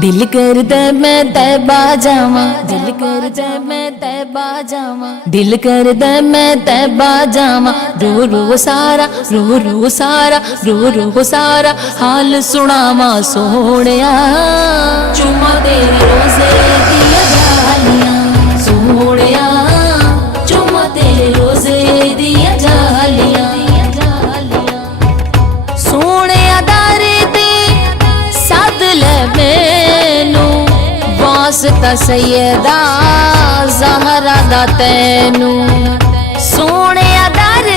दिल करदा मैं तैबा जावां, दिल करदा मैं तैबा जावां, दिल करदा मैं तैबा जावां। रो रो सारा, रो रो सारा, रो रो सारा हाल सुनावां सोहणिया। चुम्मा तेरे रोज़े दियां जालियां सोहणिया, चुम्मा तेरे रोज़े दियां जालियां। सोहणिया दारे ते सद ले मैनू, वास्ता सैयदा ज़हरा दा तैनू। सोहणिया दर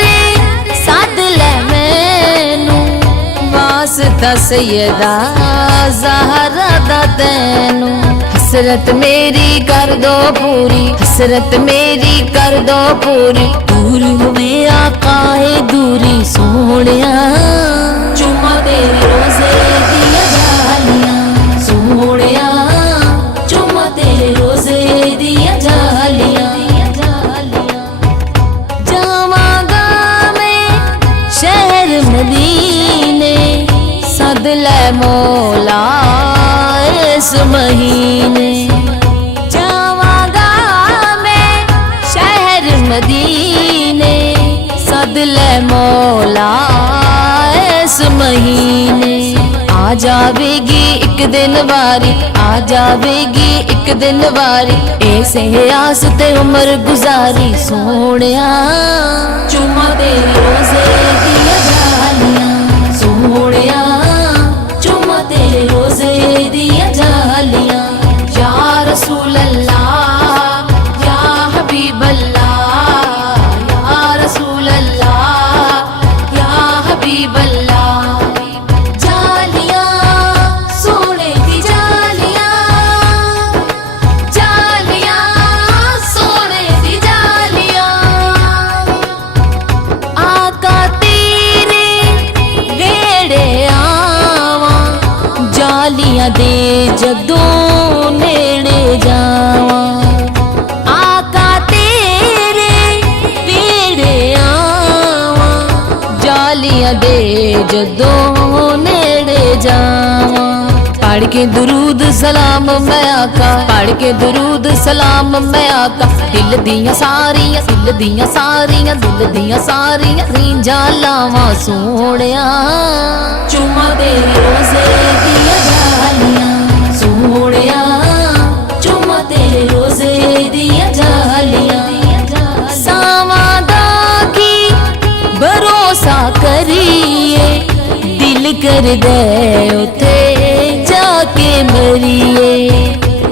ते सद ले मैनू, वास्ता सैयदा ज़हरा दा तैनू। हसरत मेरी कर दो पूरी, हसरत मेरी कर दो पूरी, दूर हुए आकाए दूरी सोहणिया। चुम्मा तेरे रोज़े दियां जालियां सोहणिया, चुम्मा तेरे रोज़े दियां जालियां। जावांगा मैं शहर मदीने, सद ले मौला इस महीने। जावांगा मैं शहर मदीने, सद ले मौला इस महीने। आ जावेगी एक दिन वारी, आ जावेगी एक दिन वारी, ऐसे आस ते उम्र गुजारी सोहणिया। चुम्मा तेरे रोज़े दियां जालियां सोहणिया, चुम्मा तेरे रोज़े दियां जालियां। या रसूल अल्लाह या हबीब अल्लाह, या रसूल अल्लाह या हबीब अल्लाह। दे जदों नेड़े जावां, आका तेरे पेड़े आवां। जालियां दे जदों नेड़े जावां। पढ़ के दुरूद सलाम मैं आका, पढ़ के दुरूद सलाम मैं आका। दिल दियां सारियां, दिल दियां सारियां, दिल दियां सारियां रींजां लावां सोहणिया। चुम्मा तेरे रोज़े दियां जालियां सोहणिया, चुम्मा तेरे रोज़े दियां जालियां। सावां दा की भरोसा करिए, दिल करदा उथे जाके मरिए।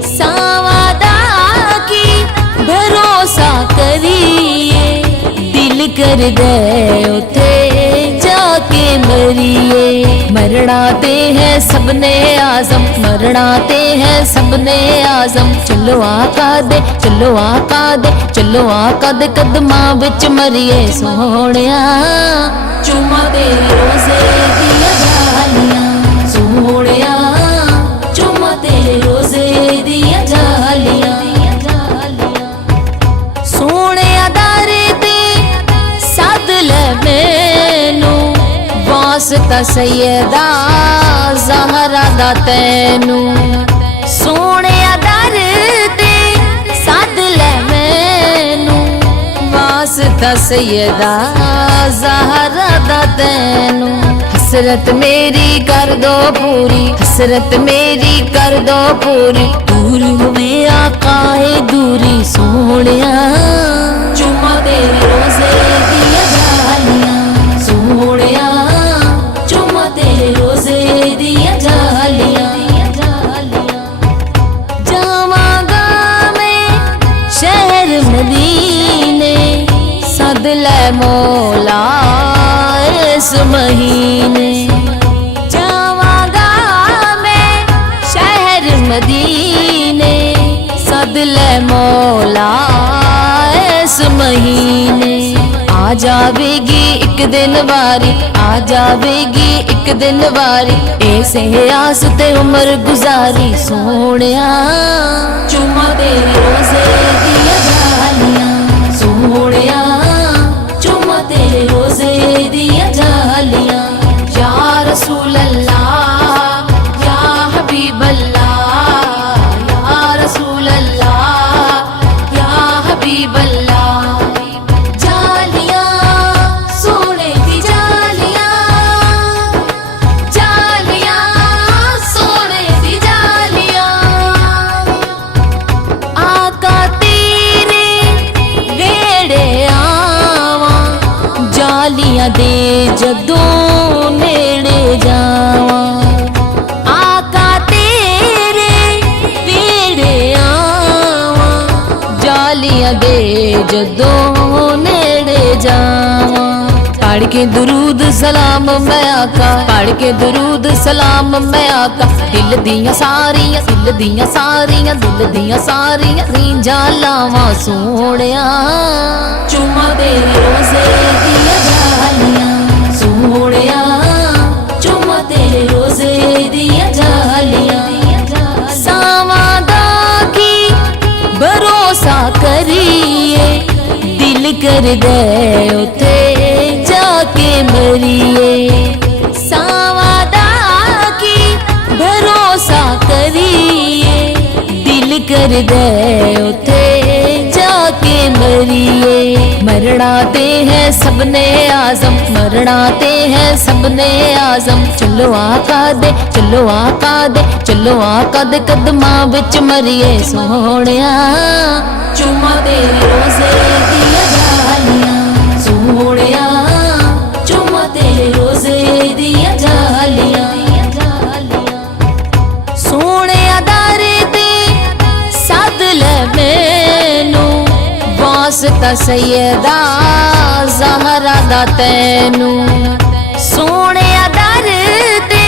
सावां दा की भरोसा करिए, दिल करदा उथे जाके मरिए। मरना ते है सबने आज़म, मरना ते है सबने आज़म। चलो आका दे, चलो आका दे, चलो आका दे कदमां विच मरिए सोहणिया। चुम्मा तेरे रोज़े दियां जालियां सोहणिया, चुम्मा तेरे रोज़े दियां जालियां। सोहणिया दारे ते सद ले मैनू, वास्ता सैयदा ज़हरा दा तैनू। सोहणिया दर ते सद ले मैनू, वास्ता सैयदा ज़हरा दा तैनू। हसरत मेरी कर दो पूरी, हसरत मेरी कर दो पूरी, दूर हुए आकाए दूरी सोहणिया। चुम्मा तेरे रोज़े दियां जालियां सोहणिया, चुम्मा तेरे रोज़े दियां जालियां। जावांगा मैं शहर मदीने, सद ले मौला इस महीने। जावांगा मैं शहर मदीने, सद ले मौला इस महीने। आ जावेगी एक दिन वारी, आ जावेगी एक दिन वारी, ऐसे आस ते उम्र गुजारी सोहणिया। चुम्मा तेरे रोज़े दियां जालियां सोहणिया, चुम्मा तेरे रोज़े दियां जालियां। या रसूल अल्लाह या हबीब अल्लाह। दे जदों नेड़े जावां। पढ़ के दुरूद सलाम मैं आका, पढ़ के दुरूद सलाम मैं आका। दिल दियां सारियां दिल दियां सारियां दिल दियां सारियां रींजां लावां सोहणिया। चुम्मा तेरे रोज़े दियां जालियां सोहणिया, चुम्मा तेरे रोज़े दियां जालियां। सावां दा की भरोसा करिए, दिल कर दे उते जाके मरिए। सावां दा की भरोसा करिए, दिल कर दे उते जाके मरिए। मरना ते है सबने आजम, मरना ते है सबने आजम। चलो आका दे चलो आका दे चलो आका दे कदमां विच मरिए सोहणिया। चुम्मा तेरे रोज़े दियां जालियां सोहणिया, चुम्मा तेरे रोज़े दियां जालियां। सोहणिया दर ते सद ले मैनू, वास्ता सैयदा ज़हरा दा तैनू। सोहणिया दर ते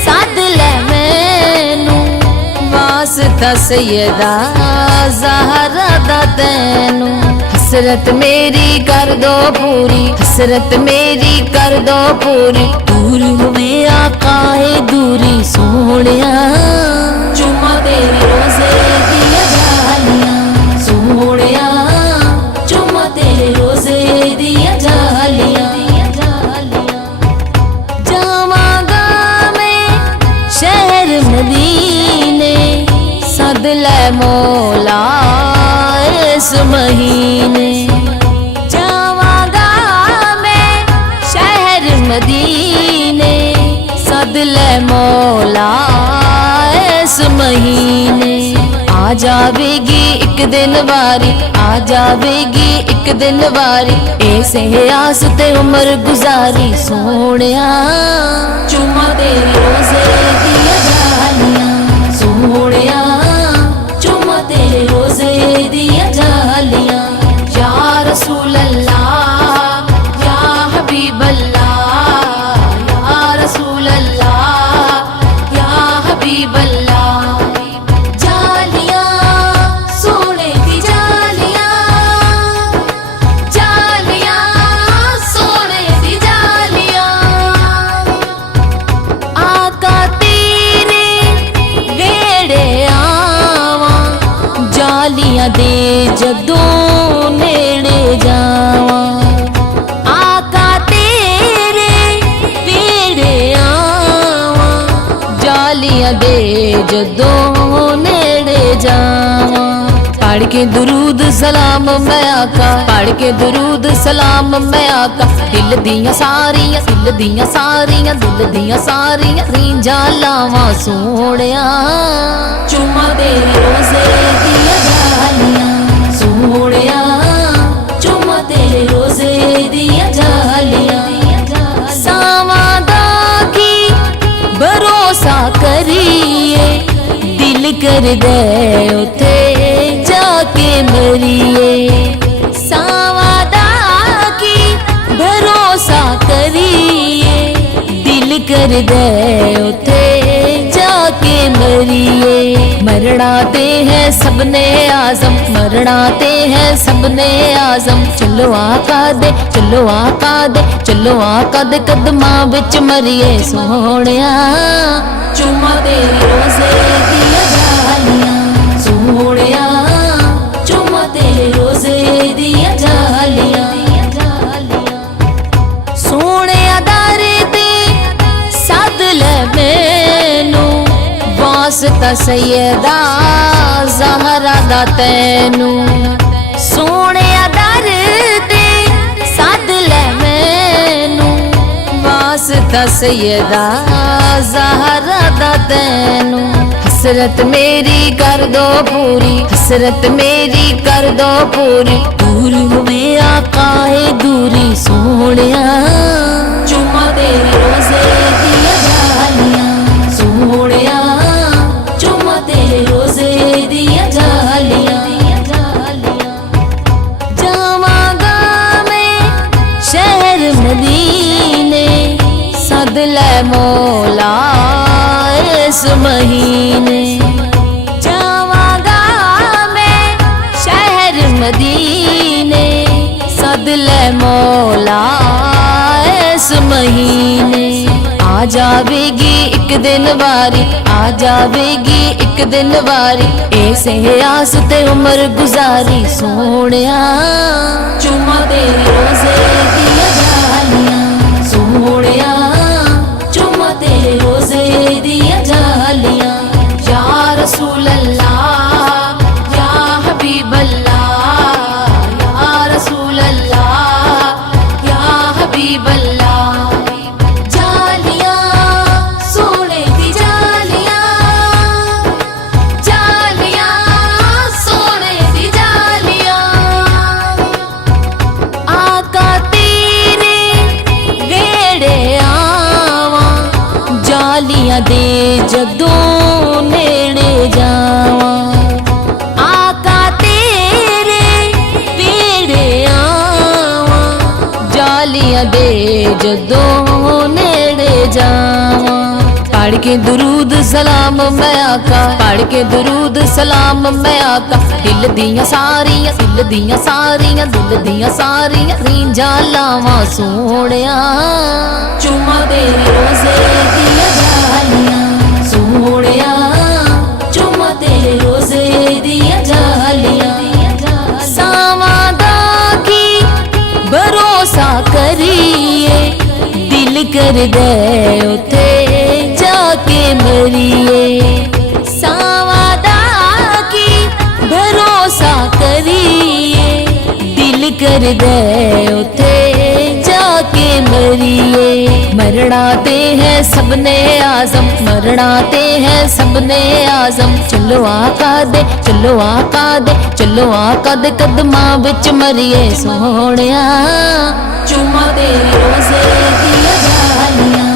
सद ले मैनू, वास्ता सैयदा ज़हरा दा तैनू। हसरत मेरी कर दो पूरी, हसरत मेरी कर दो पूरी। दूर हुए आकाए दूरी सोहणिया। चुम्मा तेरे रोज़े दियां जालियां सोहणिया, चुम्मा तेरे रोज़े दियां जालियां। जावांगा मैं शहर मदीने, सद ले मौला इस महीने। जावांगा मैं शहर मदीने, सद ले मौला इस महीने। आ जावेगी एक दिन वारी, आ जावेगी एक दिन वारी। ऐसे आस ते उम्र गुजारी सोहणिया। चुम्मा तेरे रोज़े दियां जालियां सोहणिया, चुम्मा तेरे रोज़े दियां जालियां। या रसूल अल्लाह या हबीब अल्लाह, या रसूल अल्लाह या हबीब अल्लाह। जालियां सोने दी जालियां, जालियां सोने दी जालियां। आका तेरे वेड़े आवां, जालियां दे जदों नेड़े जावां। आका तेरे वेड़े आवां, जालियां दे जदों नेड़े जावां। पढ़ के दुरूद सलाम मैं आका, पढ़ के दुरूद सलाम मैं आका। दिल दियां सारियां दिल दियां सारियां दिल दियां सारियां रींजां लावां सोहणिया। चुम्मा तेरे रोज़े दियां जालियां सोहणिया, चुम्मा तेरे रोज़े दियां जालियां। सावां दा की भरोसा करिए, दिल कर दे उते जाके मरिए। सावां दा की भरोसा करिए, दिल कर दे उते जाके मरिए। मरना ते है सबने आजम, मरना ते है सबने आजम। चलो आका दे चलो आका दे चलो आका दे कदमां विच मरिए सोहणिया। चुम्मा तेरे रोज़े दियां जालियां सोहणिया, चुम्मा तेरे रोज़े दियां जालियां। सोहणिया दर ते सद ले मैनू, वास्ता सैयदा ज़हरा दा तैनू। सोहणिया दर ते सद ले मैनू, वास्ता सैयदा ज़हरा दा तैनू। हसरत मेरी कर दो पूरी, हसरत मेरी कर दो पूरी। दूर हुए आकाए दूरी सोहणिया। चुम्मा तेरे रोज़े दियां जालियां सोहणिया, चुम्मा तेरे रोज़े दियां जालियां। जावेगी एक दिन वारी, आ जावेगी एक दिन वारी, ऐसे आस ते उम्र गुजारी सोहणिया। चुम्मा तेरे रोजे दिया जालियां सोहणिया, चुम्मा तेरे रोजे दिया जालियां। या रसूल अल्लाह या हबीब अल्लाह, या रसूल अल्लाह या हबीब अल्लाह। जालियां सोने दी जालियां, जालियां सोने दी जालियां। आका तेरे वेड़े आवा, जालियां दे जदों नेड़े जावा। आका तेरे वेड़े आवा, जालियां दे जदों नेड़े जावा। पढ़ के दुरूद सलाम मैं आका, पढ़ के दुरूद सलाम मैं आका। दिल दियां सारियां, दिल दियां सारियां, दिल दियां सारियां रींजां लावां सोहणिया। चुम्मा तेरे रोजे दिया जालियां सोहणिया, चुम्मा तेरे रोजे दिया जालियां। सावां दा की भरोसा करिए, दिल कर दे उथे जाके मरिए। सावां दा की भरोसा करिए, दिल कर दे उथे जाके मरिए। मरना ते है सबने आजम, मरना ते है सबने आजम। चलो आका दे, चलो आका दे, चलो आका दे कदमां विच मरिए सोहणिया। चुम्मा तेरे रोजे दिया जालियां